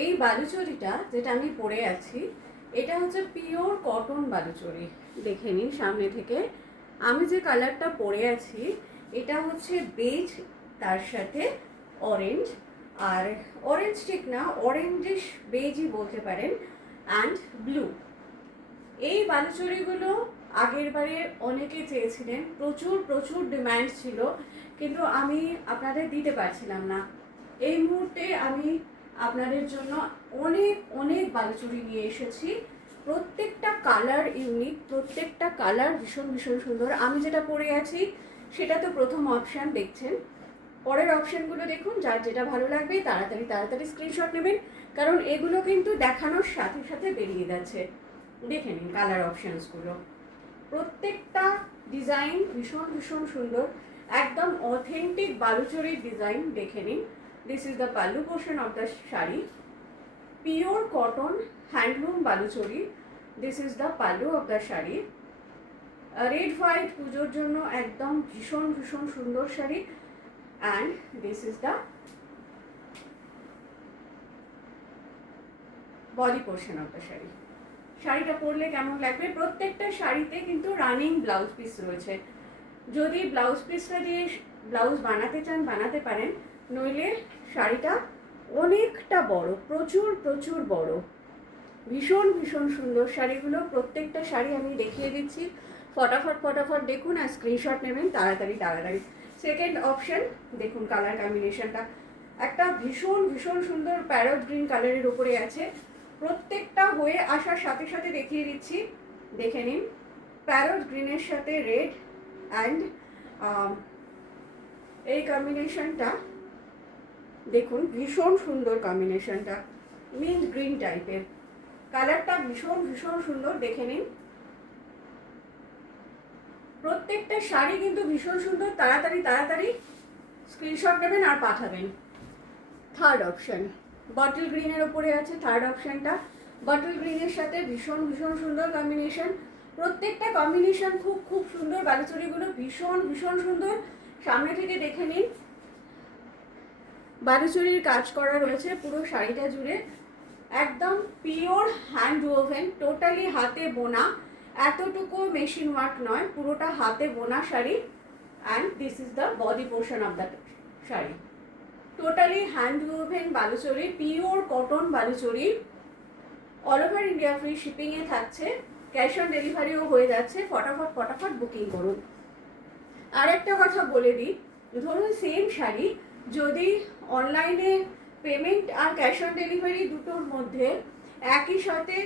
এই বালুচরীটা যেটা আমি পরে আছি এটা হচ্ছে পিওর কটন বালুচরী। দেখে নিন সামনে থেকে। আমি যে কালারটা পরে আছি এটা হচ্ছে বেজ, তার সাথে অরেঞ্জ, আর অরেঞ্জ ঠিক না, অরেঞ্জিশ বেজই বলতে পারেন, অ্যান্ড ব্লু। এই বালুচরীগুলো আগের বারে অনেকে চেয়েছিলেন, প্রচুর প্রচুর ডিমান্ড ছিল, কিন্তু আমি আপনাদের দিতে পারছিলাম না। এই মুহূর্তে আমি আপনাদের জন্য অনেক অনেক বালুচরী নিয়ে এসেছি। প্রত্যেকটা কালার ইউনিক, প্রত্যেকটা কালার ভীষণ ভীষণ সুন্দর। আমি যেটা পরে আছি সেটা তো প্রথম অপশান দেখছেন, পরের অপশানগুলো দেখুন। যার যেটা ভালো লাগবে তাড়াতাড়ি তাড়াতাড়ি স্ক্রিনশট নেবেন, কারণ এগুলো কিন্তু দেখানোর সাথে সাথে বেরিয়ে যাচ্ছে। দেখে নিন কালার অপশানসগুলো, প্রত্যেকটা ডিজাইন ভীষণ ভীষণ সুন্দর, একদম অথেন্টিক বালুচরীর ডিজাইন। দেখে নিন, this is the pallu portion of the sari, pure cotton handloom Baluchari. This is the pallu of the sari. Red white পুজোর জন্য একদম ভীষণ ভীষণ সুন্দর sari. And this is the body portion of the sari. শাড়িটা পরলে কেমন লাগবে? প্রত্যেকটা শাড়িতে কিন্তু রানিং ব্লাউজ পিস রয়েছে। যদি ব্লাউজ পিসটা দিয়ে ব্লাউজ বানাতে চান বানাতে পারেন, নইলে শাড়িটা অনেকটা বড়, প্রচুর প্রচুর বড়। ভীষণ ভীষণ সুন্দর শাড়িগুলো, প্রত্যেকটা শাড়ি আমি দেখিয়ে দিচ্ছি। ফটাফট ফটাফট দেখুন আর স্ক্রিনশট নেবেন তাড়াতাড়ি তাড়াতাড়ি। সেকেন্ড অপশন দেখুন, কালার কম্বিনেশনটা একটা ভীষণ ভীষণ সুন্দর প্যারট গ্রিন কালারের উপরে আছে। প্রত্যেকটা হয়ে আসার সাথে সাথে দেখিয়ে দিচ্ছি, দেখে নিন। প্যারট গ্রিনের সাথে রেড অ্যান্ড এই কম্বিনেশনটা দেখুন, ভীষণ সুন্দর কম্বিনেশনটা, মিন্ট গ্রিন টাইপের কালারটা, ভীষণ ভীষণ সুন্দর। দেখে নিন, প্রত্যেকটা শাড়ি কিন্তু ভীষণ সুন্দর। তাড়াতাড়ি তাড়াতাড়ি স্ক্রিনশট নেবেন আর পাঠাবেন। থার্ড অপশন বটল গ্রিনের ওপরে আছে। থার্ড অপশনটা বটল গ্রিনের সাথে ভীষণ ভীষণ সুন্দর কম্বিনেশন। প্রত্যেকটা কম্বিনেশন খুব খুব সুন্দর। বালুচরীগুলো ভীষণ ভীষণ সুন্দর। সামনে থেকে দেখে নিন, বালুচরীর কাজ করা রয়েছে পুরো শাড়িটা জুড়ে, একদম পিওর হ্যান্ড ওভেন, টোটালি হাতে বোনা, এতটুকু মেশিন ওয়ার্ক নয়, পুরোটা হাতে বোনা sari. And this is the body portion of the sari, totally hand woven Baluchari, pure cotton Baluchari. All over India free শিপিংয়ে থাকছে, ক্যাশ অন ডেলিভারিও হয়ে যাচ্ছে। ফটাফট ফটাফট বুকিং করুন। আর একটা কথা বলে দিই, ধরুন সেম শাড়ি যদি অনলাইনে পেমেন্ট আর ক্যাশ অন ডেলিভারি দুটোর মধ্যে একই সাথে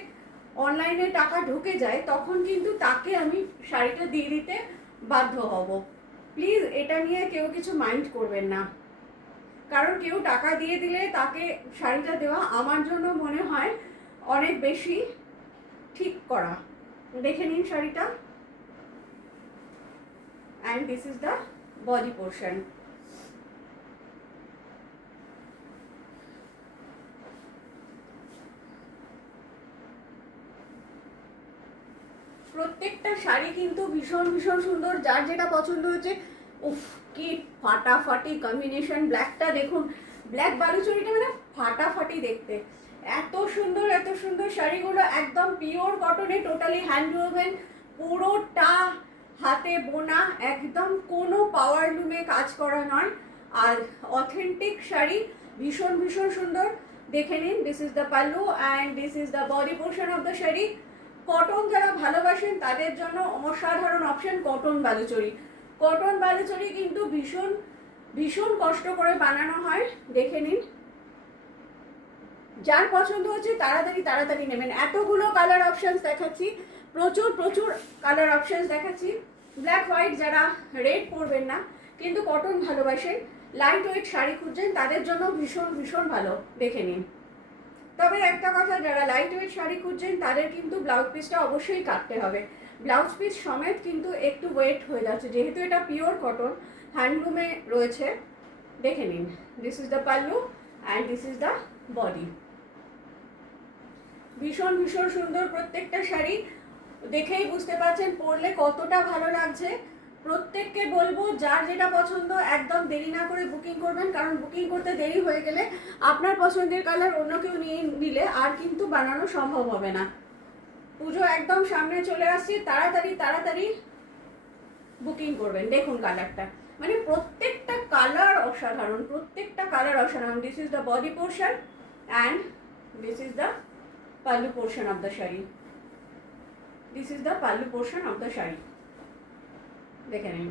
অনলাইনে টাকা ঢুকে যায়, তখন কিন্তু তাকে আমি শাড়িটা দিয়ে দিতে বাধ্য হব। প্লিজ এটা নিয়ে কেউ কিছু মাইন্ড করবেন না, কারণ কেউ টাকা দিয়ে দিলে তাকে শাড়িটা দেওয়া আমার জন্য মনে হয় অনেক বেশি ঠিক করা। দেখে নিন শাড়িটা, and this is the body portion. প্রত্যেকটা শাড়ি কিন্তু ভীষণ ভীষণ সুন্দর। যার যেটা পছন্দ হচ্ছে, উফ কি ফাটাফাটি কম্বিনেশন। ব্ল্যাকটা দেখুন, ব্ল্যাক বালুচরীটা মানে ফাটাফাটি দেখতে, এত সুন্দর এত সুন্দর শাড়িগুলো। একদম পিওর কটনে, টোটালি হ্যান্ড ওভেন, পুরোটা হাতে বোনা, একদম কোনো পাওয়ার লুমে কাজ করা নয়, আর অথেন্টিক শাড়ি, ভীষণ ভীষণ সুন্দর। দেখে নিন, this is the pallu and this is the body portion of the sari. Cotton যারা ভালোবাসেন তাদের জন্য অসাধারণ option cotton Baluchari. Cotton Baluchari কিন্তু ভীষণ ভীষণ কষ্ট করে বানানো হয়। দেখে নিন, যার পছন্দ হচ্ছে তাড়াতাড়ি তাড়াতাড়ি নেবেন। এতগুলো কালার অপশানস দেখাচ্ছি, প্রচুর প্রচুর কালার অপশানস দেখাচ্ছি। ব্ল্যাক হোয়াইট যারা রেড পরবেন না কিন্তু কটন ভালোবাসেন, লাইট ওয়েট শাড়ি খুঁজছেন, তাদের জন্য ভীষণ ভীষণ ভালো। দেখে নিন। তবে একটা কথা, যারা লাইট ওয়েট শাড়ি খুঁজছেন তাদের কিন্তু ব্লাউজ পিসটা অবশ্যই কাটতে হবে। ব্লাউজ পিস সমেত কিন্তু একটু ওয়েট হয়ে যাচ্ছে, যেহেতু এটা পিওর কটন হ্যান্ডলুমে রয়েছে। দেখে নিন, this is the pallu and this is the body. ভীষণ ভীষণ সুন্দর প্রত্যেকটা শাড়ি, দেখেই বুঝতে পারছেন পরলে কতটা ভালো লাগছে। প্রত্যেককে বলবো যার যেটা পছন্দ একদম দেরি না করে বুকিং করবেন, কারণ বুকিং করতে দেরি হয়ে গেলে আপনার পছন্দের কালার অন্য কেউ নিয়ে নিলে আর কিন্তু বানানো সম্ভব হবে না। পুজো একদম সামনে চলে আসছে, তাড়াতাড়ি তাড়াতাড়ি বুকিং করবেন। দেখুন কালারটা, মানে প্রত্যেকটা কালার অসাধারণ, প্রত্যেকটা কালার অসাধারণ। This is the body portion and this is the pallu portion of the sari. This is the pallu portion of the sari. দেখে নিন,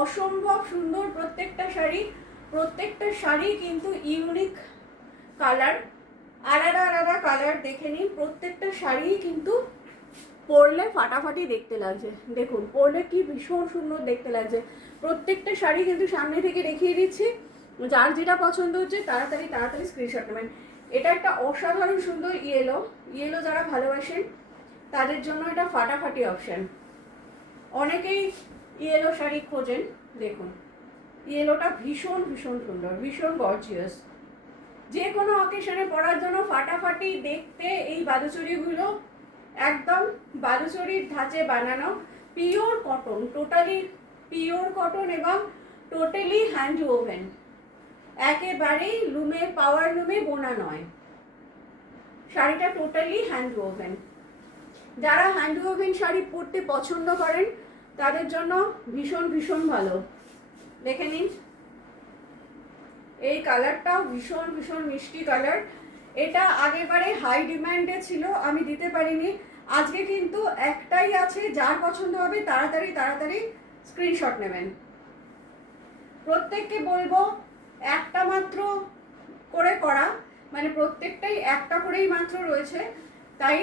অসম্ভব সুন্দর প্রত্যেকটা শাড়ি। প্রত্যেকটা শাড়ি কিন্তু ইউনিক কালার, আলাদা আলাদা কালার। দেখে নিন, প্রত্যেকটা শাড়ি কিন্তু পরলে ফাটাফাটি দেখতে লাগছে। দেখুন পরলে কি ভীষণ সুন্দর দেখতে লাগছে। প্রত্যেকটা শাড়ি কিন্তু সামনে থেকে দেখিয়ে দিচ্ছি, যার যেটা পছন্দ হচ্ছে তাড়াতাড়ি তাড়াতাড়ি স্ক্রিনশট নেবেন। এটা একটা অসাধারণ সুন্দর ইয়েলো, ইয়েলো যারা ভালোবাসেন তাদের জন্য এটা ফাটাফাটি অপশান। অনেকেই ইয়েলো শাড়ি খোঁজেন, দেখুন ইয়েলোটা ভীষণ ভীষণ সুন্দর, ভীষণ গর্জিয়াস। যে কোনো অকেশনে পরার জন্য ফাটাফাটি দেখতে এই বালুচরীগুলো একদম বালুচরীর ধাঁচে বানানো, pure cotton, totally pure cotton এবং টোটালি হ্যান্ড ওভেন, একেবারেই লুমে পাওয়ার লুমে বোনা নয়। শাড়িটা টোটালি হ্যান্ড ওভেন। যারা হ্যান্ড ওভেন শাড়ি পরতে পছন্দ করেন তাদের জন্য ভীষণ ভীষণ ভালো। দেখে নিন, এই কালারটাও ভীষণ ভীষণ মিষ্টি কালার। এটা আগেবারে হাই ডিমান্ডে ছিল, আমি দিতে পারিনি। আজকে কিন্তু একটাই আছে, যার পছন্দ হবে তাড়াতাড়ি তাড়াতাড়ি স্ক্রিনশট নেবেন। প্রত্যেককে বলবো একটা মাত্র করে করা, মানে প্রত্যেকটাই একটা করেই মাত্র রয়েছে, তাই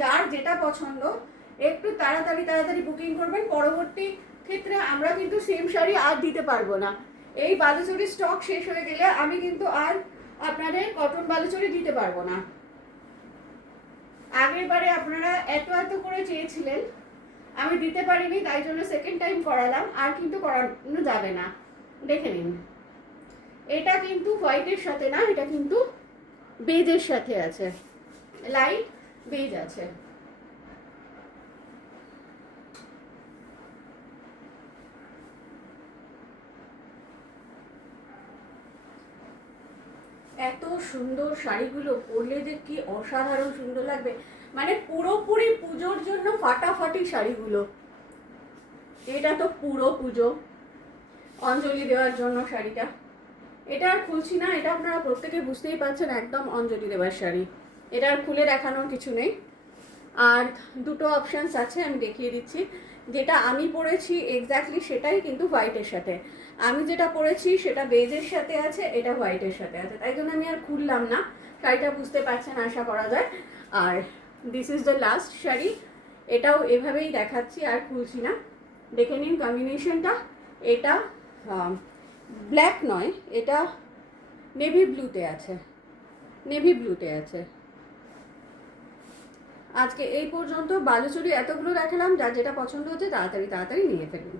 যার যেটা পছন্দ একটু তাড়াতাড়ি তাড়াতাড়ি বুকিং করবেন। পরবর্তী ক্ষেত্রে আমরা কিন্তু সেম শাড়ি আর দিতে পারবো না। এই বালুচরী স্টক শেষ হয়ে গেলে আমি কিন্তু আর আপনাদের কটন বালুচরী দিতে পারবো না। আগের বারে আপনারা এত এত করে চেয়েছিলেন, আমি দিতে পারিনি, তাই জন্য সেকেন্ড টাইম করালাম, আর কিন্তু করানো যাবে না। দেখে নিন, এটা কিন্তু হোয়াইটের সাথে না, এটা কিন্তু বেজের সাথে আছে, লাইট বেজ আছে। এত সুন্দর শাড়িগুলো পরলে যে কি অসাধারণ সুন্দর লাগবে, মানে পুরোপুরি পুজোর জন্য ফাটাফাটি শাড়িগুলো। এটা তো পুরো পুজো, অঞ্জলি দেওয়ার জন্য শাড়িটা। এটা আর খুলছি না, এটা আপনারা প্রত্যেকে বুঝতেই পারছেন একদম অঞ্জলি দেওয়ার শাড়ি। এটা আর খুলে দেখানোর কিছু নেই। আর দুটো অপশানস আছে, আমি দেখিয়ে দিচ্ছি। যেটা আমি পরেছি এক্স্যাক্টলি সেটাই কিন্তু হোয়াইটের সাথে, আমি যেটা পরেছি সেটা বেজের সাথে আছে, এটা হোয়াইটের সাথে আছে, তাই জন্য আমি আর খুললাম না। শাড়িটা বুঝতে পারছেন আশা করা যায়। আর this is the last sari, এটাও এভাবেই দেখাচ্ছি, আর খুলছি না। দেখে নিন কম্বিনেশনটা, এটা ব্ল্যাক নয়, এটা নেভি ব্লুতে আছে, নেভি ব্লুতে আছে। আজকে এই পর্যন্ত বালুচরী এতগুলো দেখালাম, যার যেটা পছন্দ হচ্ছে তাড়াতাড়ি তাড়াতাড়ি নিয়ে ফেলুন।